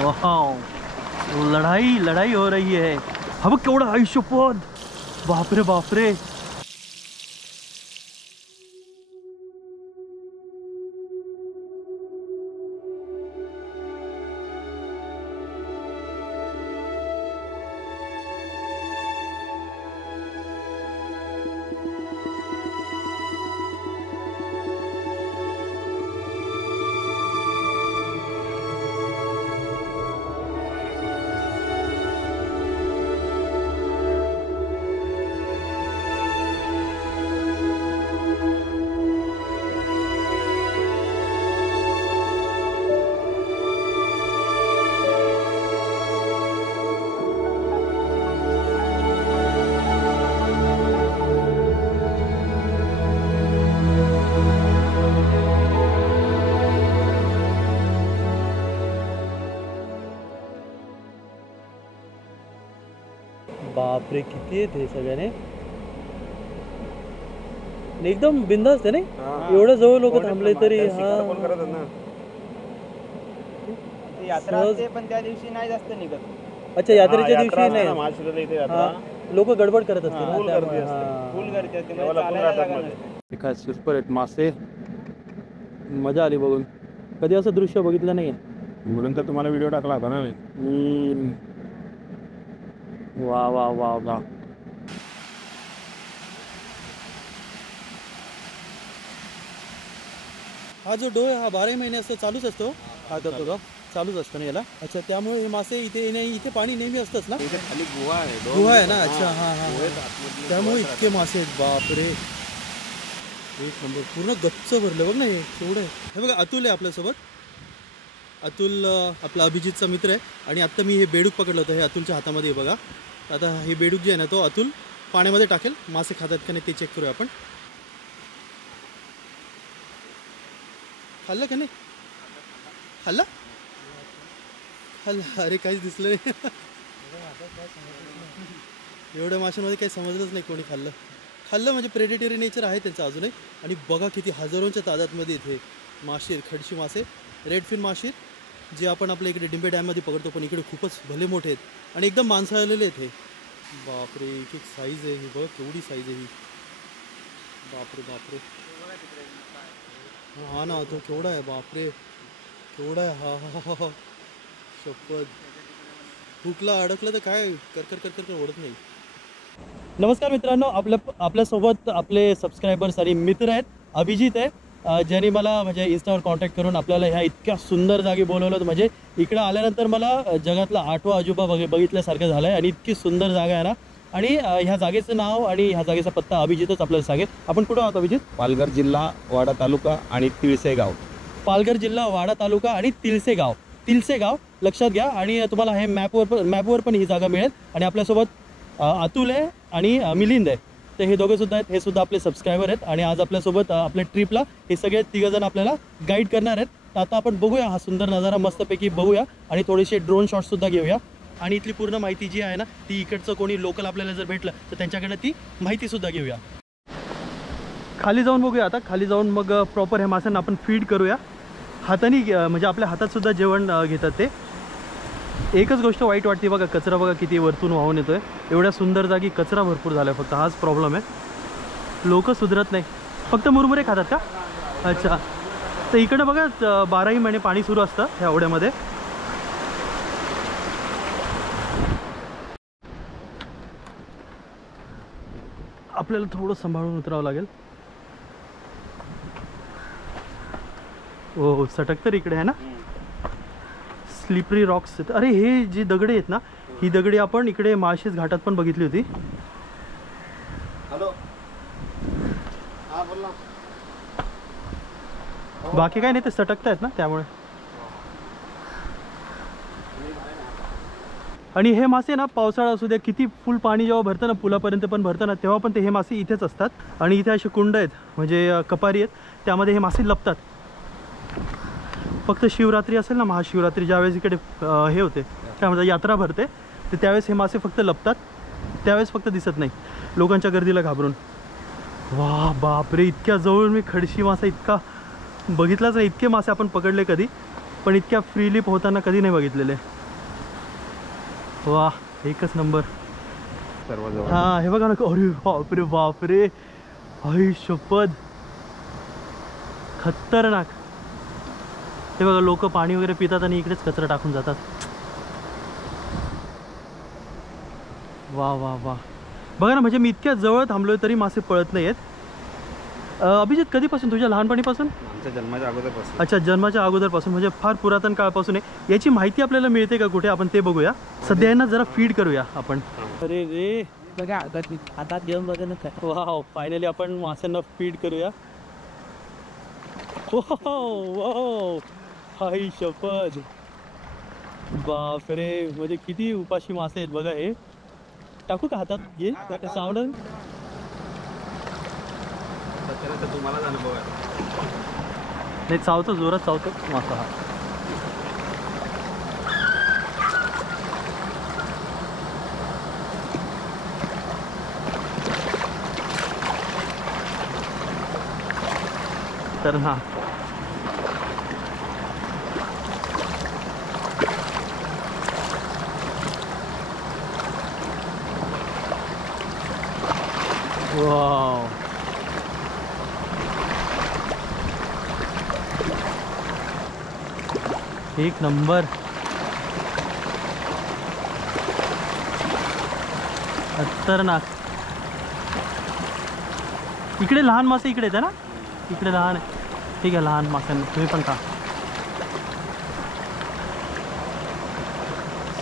Wow, लढाई लढाई हो रही है। हा बघ केवढा आयुष्यपद, बापरे बापरे। बापरे किती आहेत हे सगळ्याने, एकदम बिंदास्त आहे नाही, एवढं जवळ लोक थांबले तरी। हा यात्रा असते पण त्या दिवशी नाही जास्त निघत। अच्छा, यात्रेच्या दिवशी नाही, लोक गडबड करत असतील, फुल गर्दी असते। काय सुपर आहेत मासे, मजा आली बघून, कधी असं दृश्य बघितलं नाही म्हणून तर तुम्हाला व्हिडिओ टाकला होता ना मी। वा वा वा वा। हा जो डोह हा 12 महिने असतो, चालूच असतो, हा तो चालूच असतो ना याला। अच्छा, त्यामुळे हे मासे इथे पाणी नेहमी असतंच ना, खाली गुहा आहे, गुहा आहे ना। अच्छा, हा हा, त्यामुळे इतके मासे आहेत, बापरे एक नंबर, पूर्ण गच्च भरलं बघ ना हे, एवढं आहे। हे बघा अतुल आहे आपल्यासोबत, अतुल आपला अभिजितचा मित्र आहे। आणि आत्ता मी हे बेडूक पकडलं होतं, हे अतुलच्या हातामध्ये बघा। आता हे बेडूक जे आहे ना तो अतुल पाण्यामध्ये टाकेल, मासे खातात का नाही ते चेक करूया आपण। खाल्लं का नाही, खाल्लं खाल्लं, अरे काहीच दिसलं नाही एवढ्या माशांमध्ये काही समजलंच नाही कोणी खाल्लं। खाल्लं म्हणजे प्रेडेटरी नेचर आहे त्यांचं अजूनही। आणि बघा किती हजारोंच्या तादादमध्ये इथे मासे, खडशी मासे, रेडफिन मासे, जे आपण आपल्या इकडे डिंबे डॅममध्ये पकडतो, पण इकडे खूपच भले मोठे आहेत आणि एकदम मांसाळलेले आहेत हे। बापरे, एक एक साईज आहे ही, बघ केवढी साईज आहे ही, बापरे बापरे। हा ना, तो केवढा आहे, बापरे केवढा आहे, हा हा हा हा, शपथ, हुकला अडकलं तर काय कर कर कर कर ओढत नाही। नमस्कार मित्रांनो, आपल्यासोबत आपले सबस्क्रायबर्स आणि मित्र आहेत, अभिजित आहे, ज्यांनी मला म्हणजे इंस्टावर कॉन्टॅक्ट करून आपल्याला ह्या इतक्या सुंदर जागी बोलवलं। म्हणजे इकडं आल्यानंतर मला जगातला 8वा अजूबा बघितल्यासारखं झालं आहे, आणि इतकी सुंदर जागा आहे ना। आणि ह्या जागेचं नाव आणि ह्या जागेचा पत्ता अभिजितच आपल्याला सांगेल। आपण कुठं आहोत अभिजित? पालघर जिल्हा, वाडा तालुका आणि तिळसे गाव। पालघर जिल्हा, वाडा तालुका आणि तिळसे गाव, तिळसे गाव लक्षात घ्या। आणि तुम्हाला हे मॅपवर पण ही जागा मिळेल। आणि आपल्यासोबत अतुल आहे आणि मिलिंद आहे, तर हे दोघे सुद्धा आहेत, हे सुद्धा आपले सबस्क्रायबर आहेत। आणि आज आपल्यासोबत आपल्या ट्रिपला हे सगळे तिघजण आपल्याला गाईड करणार आहेत। तर आता आपण बघूया हा सुंदर नजारा, मस्तपैकी बघूया आणि थोडेसे ड्रोन शॉट्ससुद्धा घेऊया। आणि इथली पूर्ण माहिती जी आहे ना, ती इकडचं कोणी लोकल आपल्याला जर भेटलं तर त्यांच्याकडनं ती माहितीसुद्धा घेऊया। खाली जाऊन बघूया, आता खाली जाऊन मग प्रॉपर ह्या माशांना आपण फीड करूया हाताने, म्हणजे आपल्या हातातसुद्धा जेवण घेतात ते। एकच गोष्ट वाईट वाटते बघा, कचरा बघा किती वरतून वाहून येतोय, एवढ्या सुंदर जागी कचरा भरपूर झाला आहे, फक्त हाच प्रॉब्लेम आहे, लोक सुधरत नाही, फक्त मुरमुरे खातात का? अच्छा, तर इकडं बघा 12ही महिने पाणी सुरू असतं ह्या ओढ्यामध्ये। आपल्याला थोडं सांभाळून उतरावं लागेल। हो, सटक तर इकडे आहे ना, स्लिपरी रॉक्स आहेत। अरे हे जी दगडे आहेत ना, ही दगडी आपण इकडे माळशेज घाटात पण बघितली होती। हॅलो, हा बोल ना। बाकी काय नाही, ते सटकतायत ना त्यामुळे। आणि हे मासे ना, पावसाळा असू द्या, किती फुल पाणी जेव्हा भरतं ना, पुलापर्यंत पण भरतं ना, तेव्हा पण ते हे मासे इथेच असतात। आणि इथे असे कुंड आहेत, म्हणजे कपारी आहेत, त्यामध्ये हे मासे लपतात। फक्त शिवरात्री असेल ना, महाशिवरात्री, ज्यावेळेस इकडे हे होते काय म्हणतात यात्रा भरते, तर त्यावेळेस हे मासे फक्त लपतात, त्यावेळेस फक्त दिसत नाही लोकांच्या गर्दीला घाबरून। वा बापरे, इतक्या जवळून मी खडशी मासा इतका बघितलाच नाही, इतके मासे आपण पकडले कधी। पण इतक्या फ्रीली पोहताना कधी नाही बघितलेले. वा एकच नंबर. सर्वजवळ. हा हे बघा ना. अरे बापरे बापरे, आई शपथ खतरनाक. हे बघा लोक पाणी वगैरे पितात आणि इकडेच कचरा टाकून जातात. वा वा वा. बघा ना, म्हणजे मी इतक्या जवळ थांबलोय तरी मासे पळत नाही आहेत. अभिजित कधीपासून, तुझ्या लहानपणीपासून? आमच्या जन्माच्या अगोदरपासून. अच्छा, जन्माच्या अगोदरपासून, म्हणजे फार पुरातन काळापासून आहे. याची माहिती आपल्याला मिळते का कुठे? आपण ते बघूया. सध्या यांना जरा फीड करूया आपण. अरे रे बघा हातात घेऊन बघा ना. वाव, फायनली आपण माशांना फीड करूया. वाव, हाय शपथ. बापरे, म्हणजे किती उपाशी मासे आहेत बघा. हे टाकू का हातात? घे सावड. तुम्हालाच अनुभव आहे. नाही, चावतो, जोरात चावतो मासा हा. तर ना वाव. एक नंबर. खतरनाक. इकडे लहान मासे इकडे येते ना, इकडे लहान आहे. ठीक आहे, लहान माशांना तुम्ही पण खा.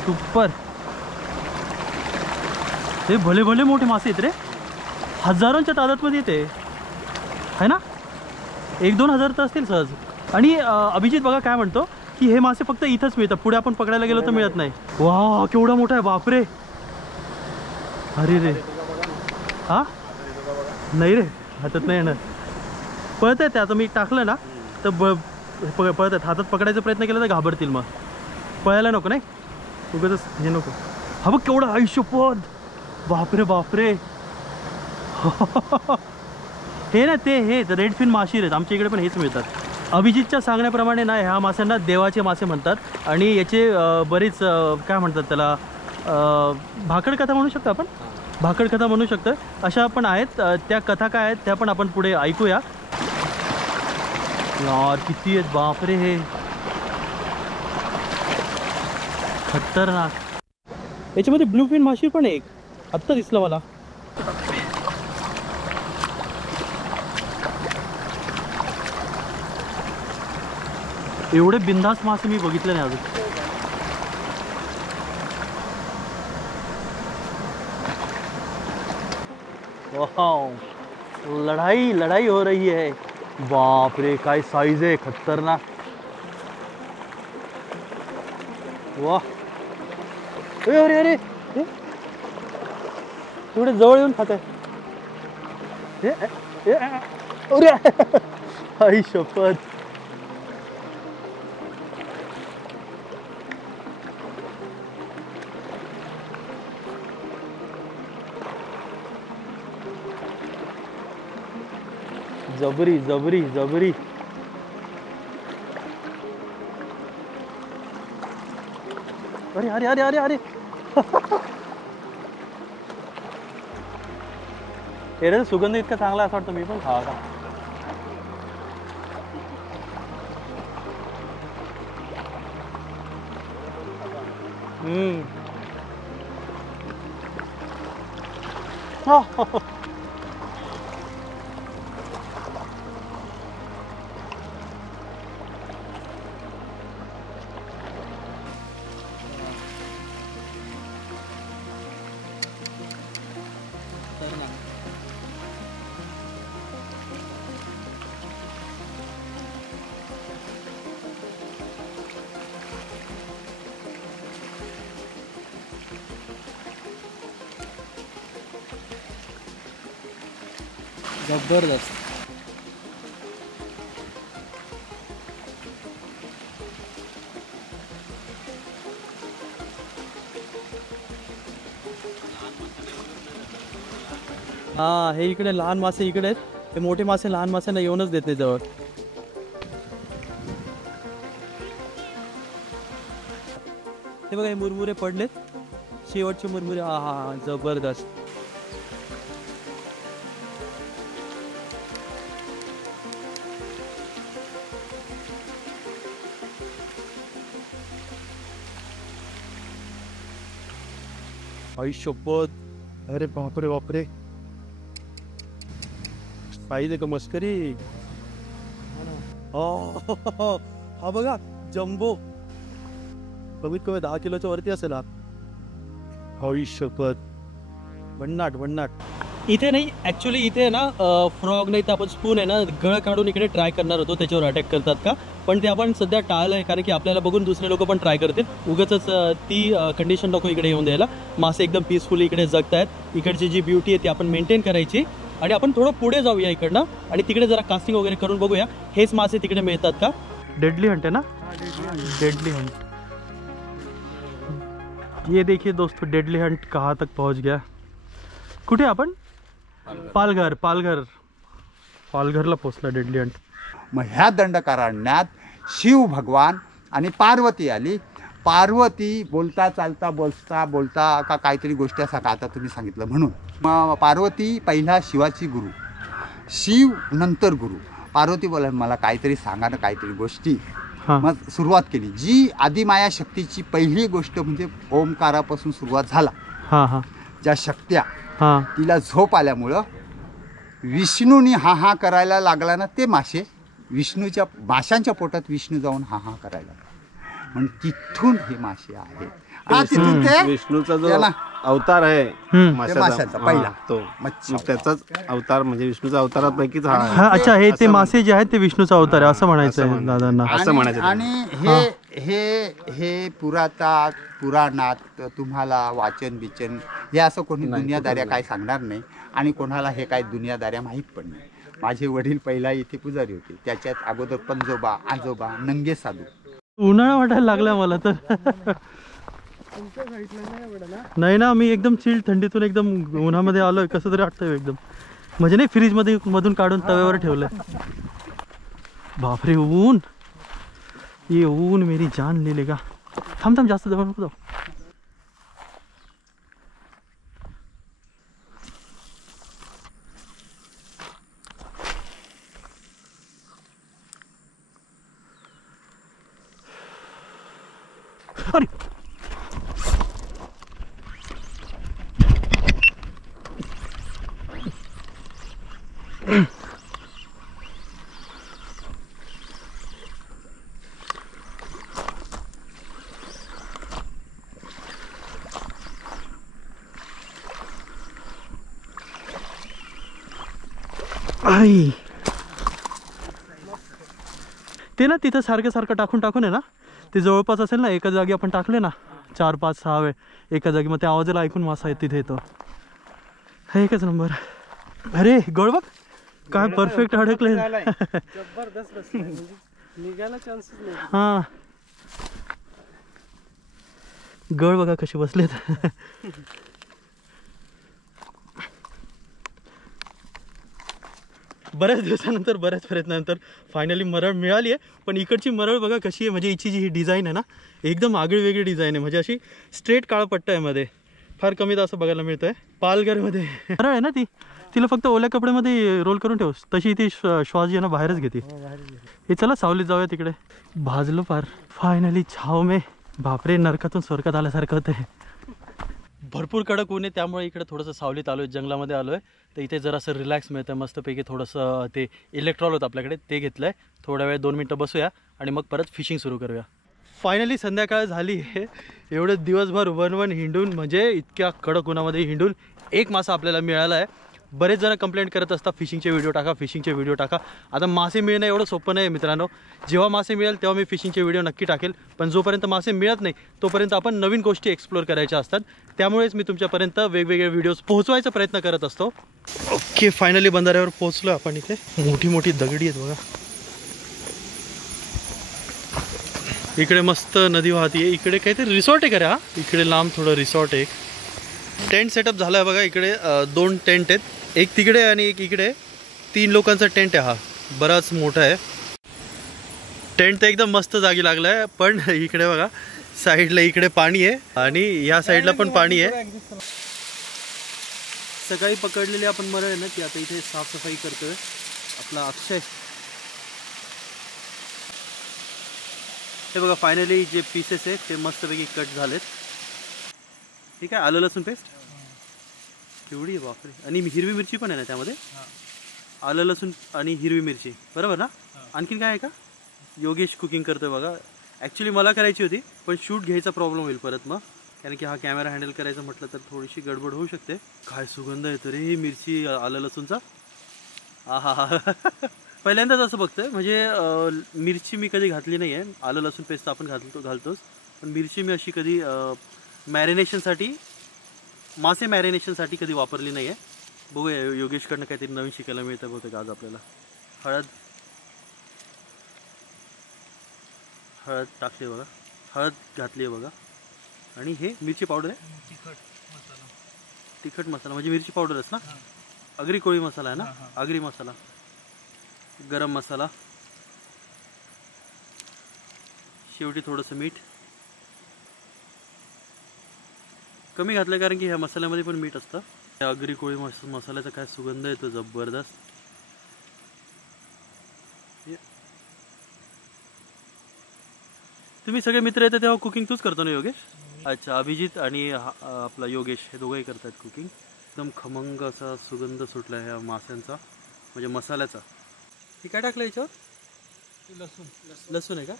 सुपर. हे भले भले मोठे मासे आहेत रे, हजारोंच्या तादात्मध्ये येते आहे ना. 1-2 हजार तर असतील सहज. आणि अभिजित बघा काय म्हणतो की हे मासे फक्त इथंच मिळतात, पुढे आपण पकडायला गेलो तर मिळत नाही. वा केवढा मोठा आहे, बापरे. अरे रे हा, नाही रे हातात नाही येणार. पळत आहे ते. आता मी टाकलं ना तर पळत आहेत. हातात पकडायचा प्रयत्न केला तर घाबरतील, मग पळायला नको. नाही उगाच हे नको. हा बघ केवढा, आई शपथ. बापरे बापरे. हे ना ते हे रेड फिन माशी आहेत, आमच्या इकडे पण हेच मिळतात. अभिजितच्या सांगण्याप्रमाणे ना ह्या माशांना देवाचे मासे म्हणतात. आणि याचे बरीच काय म्हणतात त्याला, भाकडकथा म्हणू शकतो आपण, भाकडकथा म्हणू शकतो. अशा पण आहेत. त्या कथा काय आहेत त्या पण आपण पुढे ऐकूया. यार किती आहेत बापरे, हे खतरनाक. याच्यामध्ये ब्लूफिन माशी पण एक आत्ता दिसलं मला. एवढे बिनधास्त मासे मी बघितले नाही अजून. वाव, लढाई लढाई हो रही है. बाप रे काय साईज आहे, खतरनाक. वाह. अरे अरे थोडे जवळ येऊन खात आहे. अरे आई शपथ. जबरी जबरी जबरी. अरे अरे अरे अरे अरे. एवढा सुगंध इतका चांगला असं वाटतं मी पण खावा का. जबरदस्त. हा हे इकडे लहान मासे इकडे आहेत. ते मोठे मासे लहान माशांना येऊनच देत नाही जवळ. हे बघा हे मुरमुरे पडलेत, शेवटचे मुरमुरे. हा हा जबरदस्त. आई शपथ. अरे बापरे बापरे, पाहिजे का मस्करी. हा बघा जम्बो, कमीत कमी 10 किलोच्या वरती असेल हा. आई शपथ, भन्नाट भन्नाट. इथे नाही ॲक्च्युली, इथे ना फ्रॉग नाही तर आपण स्पून आहे ना गळ काढून इकडे ट्राय करणार होतो, त्याच्यावर अटॅक करतात का, पण ते आपण सध्या टाळलं आहे, कारण की आपल्याला बघून दुसरे लोक पण ट्राय करतील. उगाचच ती कंडिशन नको इकडे येऊन द्यायला. मासे एकदम पीसफुली इकडे जगत आहेत. इकडची जी ब्युटी आहे ती आपण मेंटेन करायची आणि आपण थोडं पुढे जाऊया इकडनं आणि तिकडे जरा कास्टिंग वगैरे करून बघूया हेच मासे तिकडे मिळतात का. डेडली हंट है ना, डेडली हंट. ये देखिए दोस्तों, डेडली हंट कहाँ तक पहुँच गया. कुठे आपण, पालघर. पालघरला पोचला डेडली हंट. मग ह्या दंडकारण्यात शिव भगवान आणि पार्वती आली. पार्वती बोलता चालता बोलता का काहीतरी गोष्टी असा का आता तुम्ही सांगितलं म्हणून. मग पार्वती पहिला शिवाची गुरु, शिव नंतर गुरु. पार्वती बोला मला काहीतरी सांगा ना, काहीतरी गोष्टी. मग सुरुवात केली. जी आदिमाया शक्तीची पहिली गोष्ट म्हणजे ओमकारापासून सुरुवात झाला. ज्या शक्त्या तिला झोप आल्यामुळं विष्णूनी हा हा करायला लागला ना, ते मासे विष्णूच्या माशांच्या पोटात विष्णू जाऊन हा हा करायला लागला, म्हणून तिथून हे मासे आहेत. तिथून ते विष्णूचा जो अवतार आहे माशाचा पहिला तो त्याचाच अवतार, म्हणजे विष्णूचा अवतारापैकीच हा आहे. अच्छा, हे ते मासे जे आहेत ते विष्णूचा अवतार आहे असं म्हणायचं आहे दादांना. असं म्हणायचं. आणि हे पुराणात तुम्हाला वाचन बिचन हे असं कोणी दुनियादाऱ्या काय सांगणार नाही आणि कोणाला हे काय दुनियादाऱ्या माहीत पण नाही. माझे वडील पहिला इथे पुजारी होते, त्याच्यात अगोदर पंजोबा आजोबा नंगे साधू. उन्हाळा वाटायला लागला मला तर. नाही ना, मी एकदम चिल थंडीतून एकदम उन्हामध्ये आलोय, कसं तरी वाटतंय एकदम. म्हणजे नाही फ्रीज मध्ये मधून काढून तव्यावर ठेवलंय. बापरे ऊन, ये ऊन मेरी जान ले लेगा. थांब जास्त जवळ नको जाऊ. अरे आई, ते ना तिथं सारखं टाकून आहे ना, ते जवळपास असेल ना, एका जागी आपण टाकले ना 4, 5, 6 वेळ एका जागी, मग त्या आवाजाला ऐकून मासा तिथे येतो. हा एकच नंबर. अरे गळ बघ काय परफेक्ट अडकले. हा गळ बघा कशी बसलेत. बऱ्याच दिवसानंतर बऱ्याच प्रयत्नानंतर फायनली मरळ मिळाली आहे. पण इकडची मरळ बघा कशी आहे, म्हणजे हिची जी ही डिझाईन आहे ना एकदम आगळी वेगळी डिझाईन आहे, म्हणजे अशी स्ट्रेट काळपट्टा आहे मध्ये, फार कमीत असं बघायला मिळतं आहे. पालघरमध्ये मरळ आहे ना ती, तिला फक्त ओल्या कपड्यामध्ये रोल करून ठेव, तशी ती श्वास जी ना बाहेरच घेते. हे चला सावलीत जाऊया तिकडे. भाजलो फार फायनली छाव मे. बापरे, नरकातून स्वर्गात आल्यासारखं होतं. भरपूर कडक ऊन आहे, त्यामुळे इकडे थोडंसं सावलीत आलो आहे, जंगलामध्ये आलो आहे. तर इथे जरासं रिलॅक्स मिळतं मस्तपैकी. थोडंसं ते इलेक्ट्रॉल होतं आपल्याकडे, ते घेतलं आहे. थोड्या वेळ 2 मिनटं बसूया आणि मग परत फिशिंग सुरू करूया. फायनली संध्याकाळ झाली आहे. एवढं दिवसभर वन हिंडून, म्हणजे इतक्या कडक उन्हामध्ये हिंडून एक मासा आपल्याला मिळाला आहे. बरेच जण कंप्लेंट करत असतात फिशिंगचे व्हिडिओ टाका. आता मासे मिळणं एवढं सोपं नाही मित्रांनो. जेव्हा मासे मिळेल तेव्हा मी फिशिंगचे व्हिडिओ नक्की टाकेल, पण जोपर्यंत मासे मिळत नाही तोपर्यंत आपण नवीन गोष्टी एक्सप्लोर करायच्या असतात. त्यामुळेच मी तुमच्यापर्यंत वेगवेगळे व्हिडिओज पोहोचवायचा प्रयत्न करत असतो. ओके, फायनली बंधाऱ्यावर पोहोचलो आपण. इथे मोठी दगडी आहेत बघा. इकडे मस्त नदी वाहती. इकडे काहीतरी रिसॉर्ट आहे का रे? हा इकडे लांब थोडं रिसॉर्ट आहे. टेंट सेटअप झाला आहे बघा. इकडे 2 टेंट आहेत, एक तिकडे आणि एक इकडे. 3 लोकांचा टेंट आहे. हा बराच मोठा आहे टेंट, तर एकदम मस्त जागी लागला आहे. पण इकडे बघा साईडला इकडे पाणी आहे आणि या साईडला पण पाणी आहे. सकाळी पकडलेली आपण मरण आहे ना ती आता इथे साफसफाई करतोय आपला अक्षय. हे बघा फायनली जे पीसेस आहेत ते मस्तपैकी कट झालेत. ठीक आहे. आलं लसूण पेस्ट केवढी आहे बापरे. आणि हिरवी मिरची पण आहे ना त्यामध्ये. आलं लसूण आणि हिरवी मिरची बरोबर ना. आणखीन काय आहे का. योगेश कुकिंग करतोय बघा. ॲक्च्युली मला करायची होती पण शूट घ्यायचा प्रॉब्लेम होईल परत मग, कारण की हा कॅमेरा हँडल करायचं म्हटलं तर थोडीशी गडबड होऊ शकते. काय सुगंध येतो रे ही मिरची आलं लसूणचा. हा हा हा पहिल्यांदाच असं बघतोय. म्हणजे मिरची मी कधी घातली नाही आहे. आलं लसूण पेस्ट आपण घालतोच पण मिरची मी अशी कधी मॅरिनेशनसाठी मासे मॅरिनेशनसाठी कधी वापरली नाही आहे. बघूया योगेशकडनं काहीतरी नवीन शिकायला मिळतं बहुतेक आज आपल्याला. हळद टाकली बघा. हळद घातली आहे बघा. आणि हे मिरची पावडर आहे. तिखट मसाला म्हणजे मिरची पावडरच ना. आगरी कोळी मसाला आहे ना. आगरी मसाला, गरम मसाला, शेवटी थोडंसं मीठ कमी घातलं कारण की ह्या मसाल्यामध्ये पण मीठ असतं. आगरी कोळी मसाल्याचा काय सुगंध येतो जबरदस्त. तुम्ही सगळे मित्र येते तेव्हा कुकिंग तूच करतो ना योगेश. अच्छा. अभिजित आणि आपला योगेश हे दोघंही करतात कुकिंग. एकदम खमंग असा सुगंध सुटला ह्या माशांचा म्हणजे मसाल्याचा. हे काय टाकलं याच्यावर. लसूण आहे का.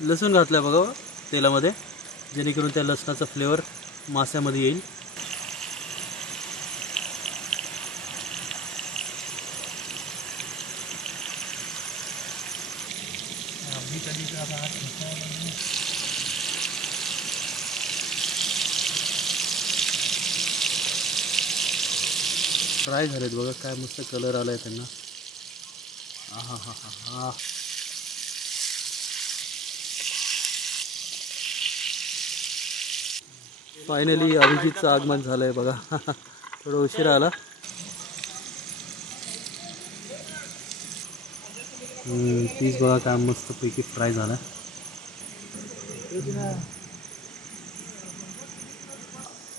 लसूण घातलाय बघा तेलामध्ये जेणेकरून त्या लसणाचा फ्लेवर मास्यामध्ये येईल. फ्राय झालेत बघा. काय मस्त कलर आलाय त्यांना. हा हा हा हा. फायनली अभिजितचं आगमन झालंय बघा. थोडं उशिरा आला. पीस बघा काय मस्तपैकी फ्राय झाला.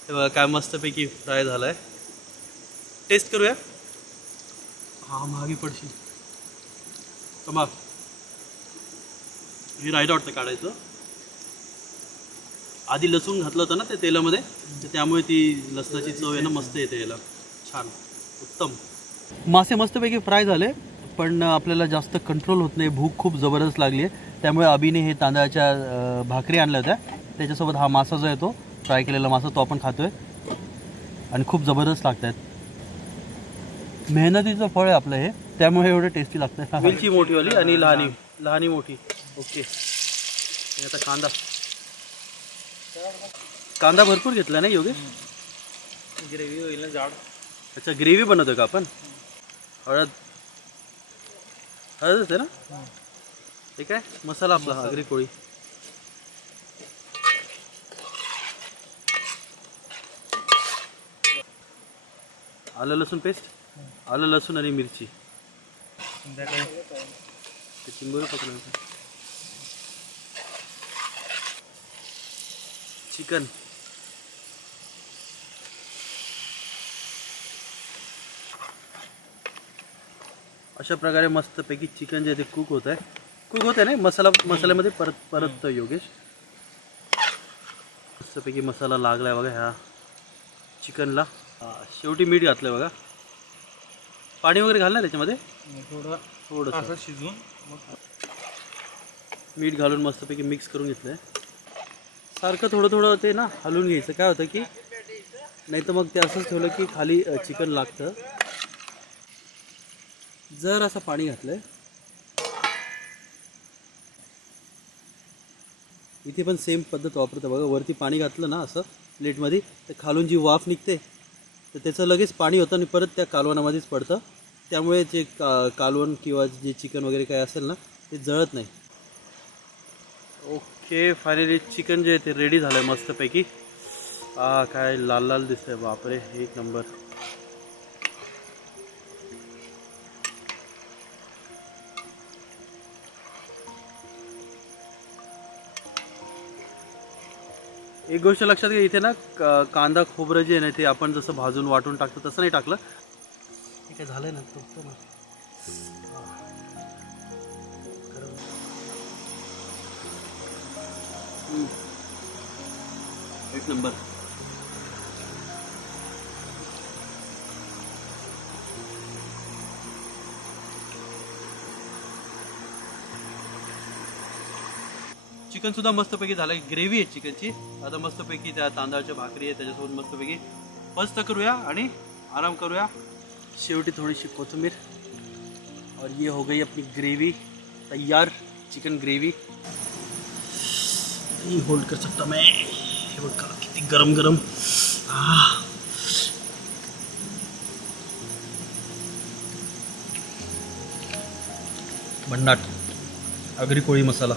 हे बघा काय मस्तपैकी फ्राय झालाय. टेस्ट करूया. हा महागी पडशील कमाल. हे राहिलं वाटतं काढायचं. आधी लसूण घातलं होतं ना त्या तेलामध्ये तर त्यामुळे ती लसणाची चव आहे ना मस्त येते याला. छान उत्तम. मासे मस्तपैकी फ्राय झाले पण आपल्याला जास्त कंट्रोल होत नाही. भूक खूप जबरदस्त लागली आहे त्यामुळे अभिने हे तांदळाच्या भाकरी आणल्या होत्या. त्याच्यासोबत हा मासा जो आहे तो फ्राय केलेला मासा तो आपण खातोय आणि खूप जबरदस्त लागत आहेत. मेहनतीचं फळ आहे आपलं हे त्यामुळे एवढं टेस्टी लागतं. वेलची मोठीवाली आणि लहानी मोठी. ओके. आता कांदा भरपूर घेतला नाही योगेश. ग्रेव्ही होईल ना जाड. अच्छा ग्रेव्ही बनवतोय का आपण. हळद आहे ना. हे काय मसाला आपला आगरी कोळी. आलं लसूण पेस्ट. आलं लसूण आणि मिरची. चिंबोरी पकडून चिकन. अशा प्रकारे मस्तपैकी चिकन जे ते कुक होत आहे ना. मसाल्यामध्ये परत योगेश मस्तपैकी मसाला लागलाय बघा ह्या चिकनला. शेवटी मीठ घातलंय बघा. पाणी वगैरे घालणार त्याच्यामध्ये थोडं शिजवून मीठ घालून मस्तपैकी मिक्स करून घेतलंय. सारखं थोडं ते ना हलवून घ्यायचं. काय होतं की नाही तर मग ते असंच ठेवलं की खाली चिकन लागतं. जर असं पाणी घातलंय. इथे पण सेम पद्धत वापरतं बघा. वरती पाणी घातलं ना असं प्लेटमध्ये तर खालून जी वाफ निघते तर त्याचं लगेच पाणी होतं आणि परत त्या कालवणामध्येच पडतं. त्यामुळे जे कालवण किंवा जे चिकन वगैरे काय असेल ना ते जळत नाही. ओके. फायनली चिकन जे ते रेडी झालंय मस्तपैकी. काय लाल लाल दिसतंय बापरे. एक नंबर. एक गोष्ट लक्षात घ्या, इथे ना कांदा खोबरं जे आहे ना ते आपण जसं भाजून वाटून टाकतो तसं नाही टाकलं. हे काय झालंय ना, तुटतो ना. एक नंबर. चिकन सुद्धा मस्तपैकी झालं. ग्रेव्ही आहे चिकनची. आता मस्तपैकी त्या तांदळाच्या भाकरी आहे त्याच्यासोबत मस्तपैकी मस्त करूया आणि आराम करूया. शेवटी थोडीशी कोथिंबीर और ये हो गई अपनी ग्रेवी तैयार. चिकन ग्रेवी नहीं होल्ड कर सकता मैं. हे बघा किती गरम गरम. भन्नाट आगरी कोळी मसाला.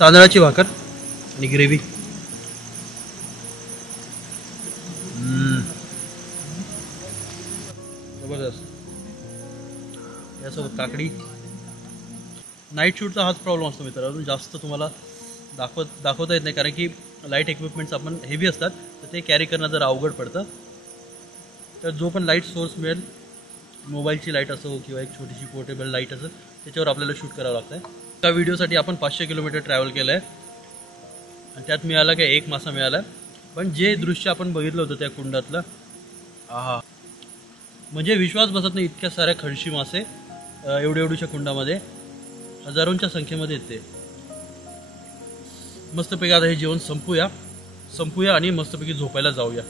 तांदळाची भाकर आणि ग्रेव्ही. जबरदस्त. यासोबत काकडी. नाईट शूटचा हाच प्रॉब्लेम असतो मित्रांनो, जास्त तुम्हाला दाखवता येत नाही कारण की लाईट इक्विपमेंट्स आपण हेवी असतात तर ते कॅरी करणं जरा अवघड पडतं. तर जो पण लाईट सोर्स मिळेल, मोबाईलची लाईट असो किंवा एक छोटीशी पोर्टेबल लाईट असेल, त्याच्यावर आपल्याला शूट करावं लागतं आहे. त्या व्हिडिओसाठी आपण 500 किलोमीटर ट्रॅव्हल केलं आहे आणि त्यात मिळाला काय एक मासा मिळाला. पण जे दृश्य आपण बघितलं होतं त्या कुंडातलं, आहा, म्हणजे विश्वास बसत नाही. इतक्या साऱ्या खडशी मासे एवढ्या कुंडामध्ये हजारोंच्या संख्येमध्ये येते. मस्तपैकी आता हे जेवण संपूया आणि मस्तपैकी झोपायला जाऊया.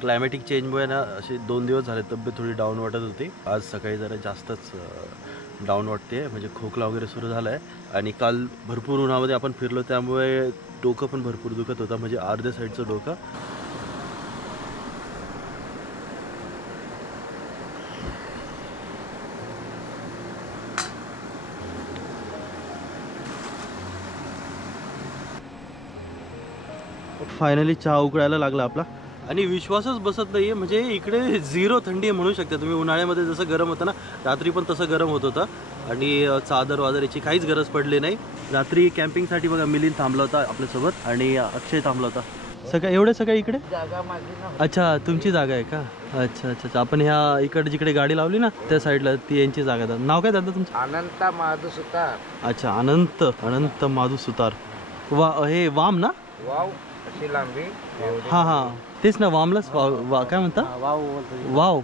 क्लायमॅटिक चेंजमुळे ना असे 2 दिवस झाले तब्येत थोडी डाऊन वाटत होती. आज सकाळी जरा जास्तच डाऊन वाटते, म्हणजे खोकला वगैरे सुरू झाला आहे. आणि काल भरपूर उन्हामध्ये आपण फिरलो त्यामुळे डोकं पण भरपूर दुखत होतं, म्हणजे अर्ध्या साईडचं डोकं. फायनली चहा उकळायला लागला आपला आणि विश्वासच बसत नाही आहे. म्हणजे इकडे 0 थंडी आहे म्हणू शकता तुम्ही. उन्हाळ्यामध्ये जसं गरम होतं ना, रात्री पण तसं गरम होत होतं आणि चादर वादरीची काहीच गरज पडली नाही. रात्री कॅम्पिंगसाठी बघा मिलिंद थांबला होता आपल्यासोबत आणि अक्षय थांबला होता. एवढे सगळे इकडे. अच्छा, तुमची जागा आहे का? अच्छा अच्छा अच्छा. आपण ह्या इकडे जिकडे गाडी लावली ना त्या साईडला ती यांची जागा आहे. नाव काय दादा तुमचं? अनंत माधू सुतार. अच्छा, अनंत माधू सुतार. हे वाम ना? वाव अशी लांबी. हा हा तेच ना, वामलाच काय म्हणता? वाव.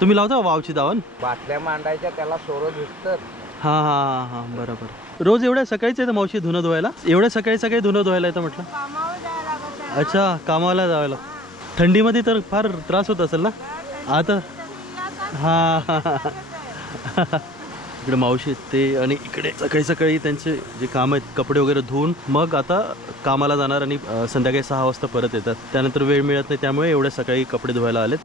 तुम्ही लावता वावची दावण? बाटल्या मांडायच्या त्याला सोरं दिसतं. हा हा हा बरोबर. रोज एवढ्या सकाळीच येतं मावशी धुणं धुवायला? एवढ्या सकाळी धुणं धुवायला येतं म्हटलं? अच्छा, कामाला जायला. थंडीमध्ये तर फार त्रास होत असेल ना आता? हा इकडे मावशी ते आणि इकडे सकाळी त्यांचे जे काम आहेत कपडे वगैरे धुवून मग आता कामाला जाणार आणि संध्याकाळी 6 वाजता परत येतात. त्यानंतर वेळ मिळत नाही त्यामुळे एवढ्या सकाळी कपडे धुवायला आलेत.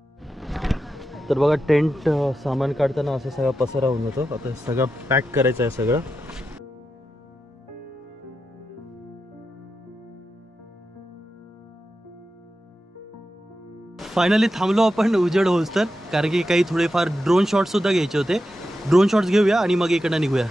तर बघा टेंट सामान काढताना असं सगळा पसारा होऊन जातो. आता सगळं पॅक करायचं आहे सगळं. फायनली थांबलो आपण उजेड होऊस तर, कारण की काही थोडेफार ड्रोन शॉट्स सुद्धा घ्यायचे होते. ड्रोन शॉट्स घेऊया आणि मग इकडनं निघूया.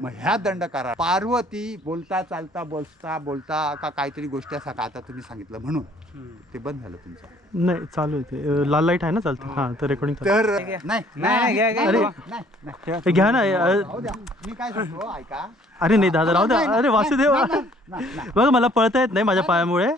मग ह्या दंडकारा पार्वती बोलता चालता बोलता का काहीतरी गोष्टी असा का आता तुम्ही सांगितलं म्हणून ते बंद झालं तुमचं? नाही चालू आहे ते. लाल लाईट आहे ना, चालतं. हां, तर रेकॉर्डिंग तर नाही अरे घ्या ना. मी काय सांगतो ऐका. अरे नाही दादा राहू द्या. अरे वासुदेव बघा मला पळता येत नाही माझ्या पायामुळे.